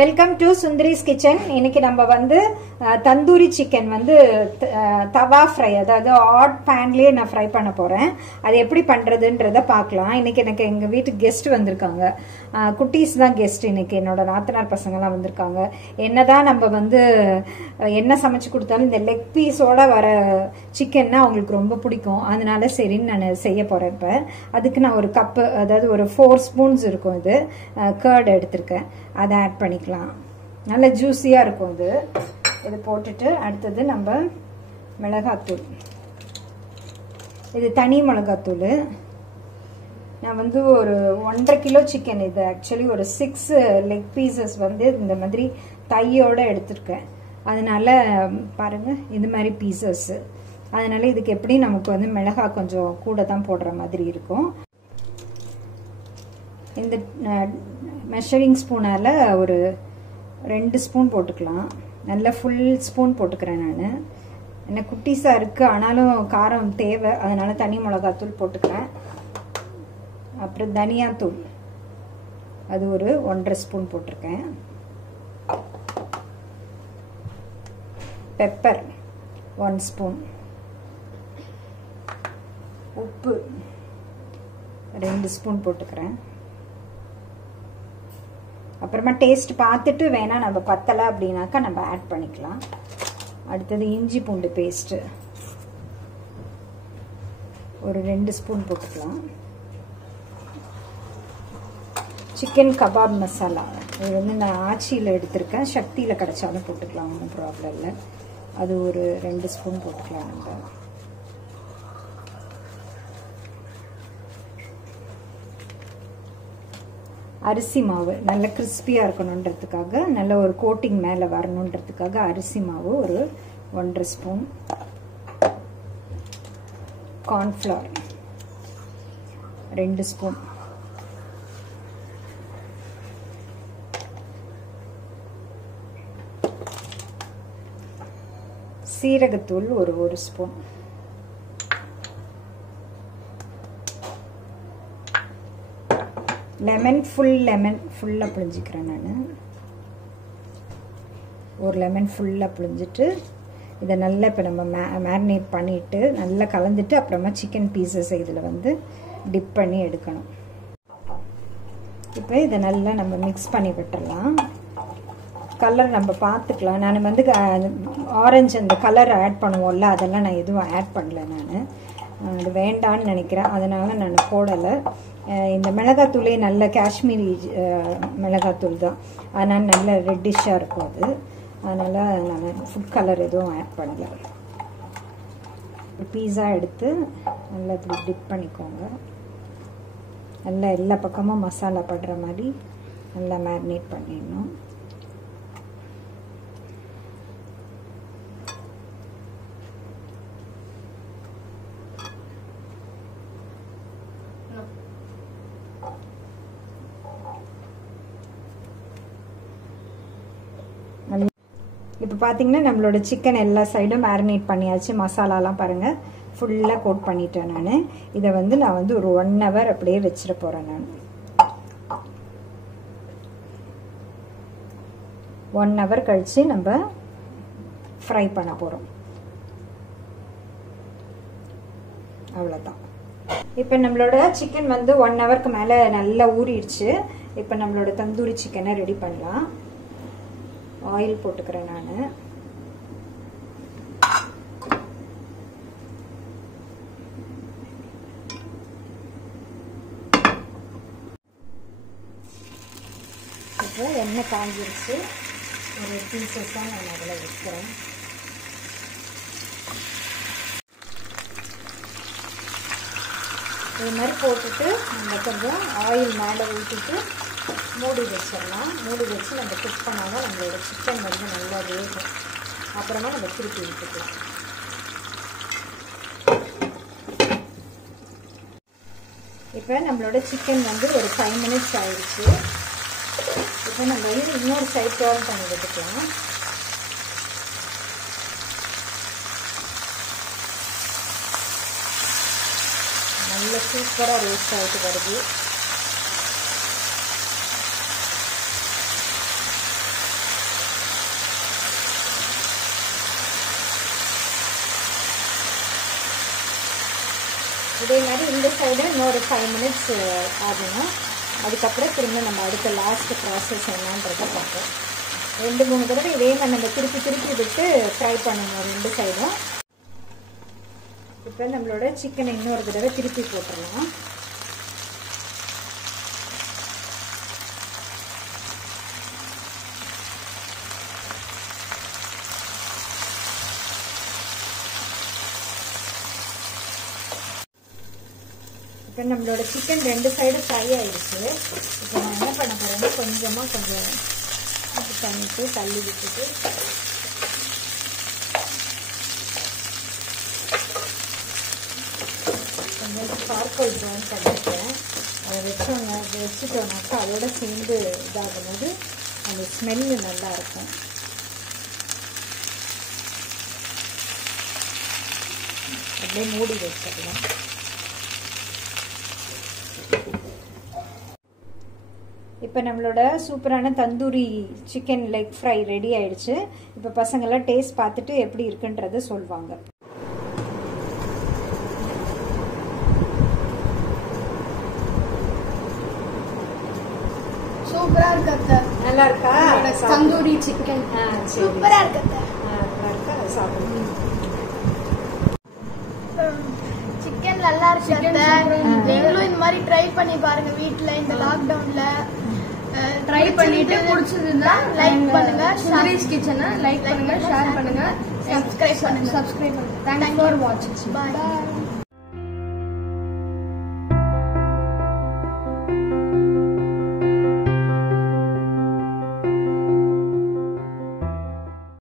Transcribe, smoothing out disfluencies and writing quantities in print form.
Welcome to Sundari's kitchen. இன்னைக்கு நம்ம வந்து தந்தூரி சிக்கன் வந்து தவா ஃப்ரை, அதாவது ஹாட் பேன்லயே நான் ஃப்ரை பண்ண போறேன். அது எப்படி பண்றதுன்றத பார்க்கலாம். இன்னைக்கு எனக்கு எங்க வீட்டுக்கு கெஸ்ட் வந்திருக்காங்க. குட்டீஸ் தான் கெஸ்ட். இன்னைக்கு என்னோட நாத்தனார் பசங்கெல்லாம் வந்திருக்காங்க. என்னதான் நம்ம வந்து என்ன சமைச்சு கொடுத்தாலும் இந்த லெக் பீஸோட வர சிக்கன்னா அவங்களுக்கு ரொம்ப பிடிக்கும். அதனால சரின்னு நான் செய்ய போறேன். இப்ப அதுக்கு நான் ஒரு கப்பு, அதாவது ஒரு 4 ஸ்பூன்ஸ் இருக்கும், இது கர்ட் எடுத்திருக்கேன். அதை ஆட் பண்ணிக்கலாம். நல்ல ஜூஸியா இருக்கும் இது. இது போட்டுட்டு அடுத்தது நம்ம மிளகாத்தூள். இது தனி மிளகாத்தூள். நான் வந்து ஒரு 1.5 கிலோ சிக்கன், இது ஆக்சுவலி ஒரு 6 லெக் பீசஸ் வந்து இந்த மாதிரி தையோட எடுத்திருக்கேன். அதனால பாருங்க இந்த மாதிரி பீசஸ். அதனால இதுக்கு எப்படி நமக்கு வந்து மிளகாய் கொஞ்சம் கூட தான் போடுற மாதிரி இருக்கும். இந்த மெஷரிங் ஸ்பூனால ஒரு 2 ஸ்பூன் போட்டுக்கலாம். நல்ல ஃபுல் ஸ்பூன் போட்டுக்கிறேன் நான். என்ன குட்டிஸாக இருக்குது, ஆனாலும் காரம் தேவை, அதனால தனி மிளகாத்தூள் போட்டுக்கிறேன். அப்புறம் தனியாத்தூள் அது ஒரு 1.5 ஸ்பூன் போட்டிருக்கேன். Pepper 1 spoon. உப்பு 2 ஸ்பூன் போட்டுக்கிறேன். அப்புறமா டேஸ்ட் பார்த்துட்டு வேணா நம்ம பத்தலை அப்படின்னாக்கா நம்ம ஆட் பண்ணிக்கலாம். அடுத்தது இஞ்சி பூண்டு பேஸ்ட் ஒரு 2 ஸ்பூன் போட்டுக்கலாம். சிக்கன் கபாப் மசாலா, இது வந்து நான் ஆச்சியில் எடுத்திருக்கேன். சக்தியில் கிடைச்சாலும் போட்டுக்கலாம், ஒன்றும் ப்ராப்ளம் இல்லை. அது ஒரு 2 ஸ்பூன் போட்டுக்கலாம். நம்ம அரிசி மாவு நல்ல கிறிஸ்பியாக இருக்கணுன்றதுக்காக, நல்ல ஒரு கோட்டிங் மேலே வரணுன்றதுக்காக அரிசி மாவு ஒரு 1.5 ஸ்பூன். Cornflour 2 spoon. சீரகத்தூள் ஒரு 1 ஸ்பூன். லெமன், ஃபுல் லெமன் ஃபுல்லாக புழிஞ்சிக்கிறேன் நான். ஒரு லெமன் ஃபுல்லாக புழிஞ்சிட்டு இதை நல்லா இப்போ நம்ம மேரினேட் பண்ணிவிட்டு நல்லா கலந்துட்டு அப்புறமா சிக்கன் பீசஸ் இதில் வந்து டிப் பண்ணி எடுக்கணும். இப்போ இதை நல்லா நம்ம மிக்ஸ் பண்ணி விட்டுடலாம். கலர் நம்ம பார்த்துக்கலாம். நான் வந்து ஆரஞ்சு அந்த கலர் ஆட் பண்ணுவோம்ல, அதெல்லாம் நான் எதுவும் ஆட் பண்ணல. நான் அது வேண்டான்னு நினைக்கிறேன், அதனால் நான் போடலை. இந்த மிளகாத்தூளே நல்ல காஷ்மீரி மிளகாத்தூள் தான், அதனால் நல்ல ரெட்டிஷாக இருக்கும் அது. அதனால் நான் ஃபுட் கலர் எதுவும் ஆட் பண்ணல. பீஸா எடுத்து நல்லா இப்படி டிப் பண்ணிக்கோங்க. நல்லா எல்லா பக்கமும் மசாலா படுற மாதிரி நல்லா மேரினேட் பண்ணிடணும். இப்போ பார்த்தீங்கன்னா நம்மளோட சிக்கன் எல்லா சைடும் மேரினேட் பண்ணியாச்சு. மசாலாலாம் பாருங்கள் ஃபுல்லாக கோட் பண்ணிட்டேன் நான். இதை வந்து நான் வந்து ஒரு 1 ஹவர் அப்படியே வச்சிட போகிறேன். நான் 1 ஹவர் கழித்து நம்ம ஃப்ரை பண்ண போகிறோம். அவ்வளோதான். இப்போ நம்மளோட சிக்கன் வந்து 1 ஹவருக்கு மேலே நல்லா ஊறிடுச்சு. இப்போ நம்மளோட தந்தூரி சிக்கனை ரெடி பண்ணலாம். ஆயில் போட்டுக்கிறேன் நான். இப்போ எண்ணெய் காஞ்சிருச்சு. ஒரு பீசஸ் தான் நான் அதில் வைக்கிறேன். இது மாதிரி போட்டுட்டு நம்ம கொஞ்சம் ஆயில் மேலே ஊற்றிட்டு மூடி வச்சிடலாம். மூடி வச்சு நம்ம குக் பண்ணாமல் நம்மளோட சிக்கன் வந்து நல்லா வேகும். அப்புறமா நம்ம திருப்பி விட்டுக்கலாம். இப்போ நம்மளோட சிக்கன் வந்து ஒரு 5 மினிட்ஸ் ஆயிடுச்சு. இப்போ நம்ம வந்து இன்னொரு சைட் டர்ன் பண்ணி விட்டுக்கலாம். 5 சூப்பராக ரோஸ்ட் ஆகிட்டு வருது. இதே மாதிரி இந்த சைடு இன்னொரு 5 மினிட்ஸ் ஆகணும். அதுக்கப்புறம் திரும்ப நம்ம அடுத்த லாஸ்ட் ப்ராசஸ் என்னன்றதை பார்ப்போம். 2-3 தடவை இதே மாதிரி நம்ம திருப்பி விட்டு ஃப்ரை பண்ணணும் 2 சைடும். இப்போ நம்மளோட சிக்கனை இன்னொரு தடவை திருப்பி போட்டுடலாம். இப்போ நம்மளோட சிக்கன் 2 சைடு ஃப்ரை ஆயிடுச்சு. இப்போ நான் என்ன பண்ண போறேன்னா கொஞ்சம் பண்ணிட்டு தள்ளி விட்டுட்டு கொஞ்சம் ஸ்பார்க்கிள் ப்ரௌன் பண்ணிட்டேன். அதை வச்சுட்டோம்னாக்கா அதோட சேர்ந்து இதாகும் போது அந்த ஸ்மெல்லு நல்லா இருக்கும். அப்படியே மூடி வச்சிடலாம். இப்போ நம்மளோட சூப்பரான tandoori chicken leg fry ready ஆயிடுச்சு. இப்போ பசங்கள்லாம் டேஸ்ட் பார்த்துட்டு எப்படி இருக்குன்றத சொல்லுவாங்க. சூப்பரா இருக்கு. நல்லா இருக்கா? தந்தூரி சிக்கன் சூப்பரா இருக்கு. நல்லா இருக்கா? சாப்பிடுங்க. சிக்கன் நல்லா இருக்கு. நீங்களும் இந்த மாதிரி ட்ரை பண்ணி பாருங்க வீட்ல இந்த லாக்டவுன்ல. ட்ரை பண்ணிட்டு பிடிச்சதுன்னா லைக் பண்ணுங்க. சுந்தரேஷ் கிச்சனை லைக் பண்ணுங்க, ஷேர் பண்ணுங்க, சப்ஸ்கிரைப் பண்ணுங்க. தேங்க்ஸ் ஃபார் வாட்சிங். பாய்.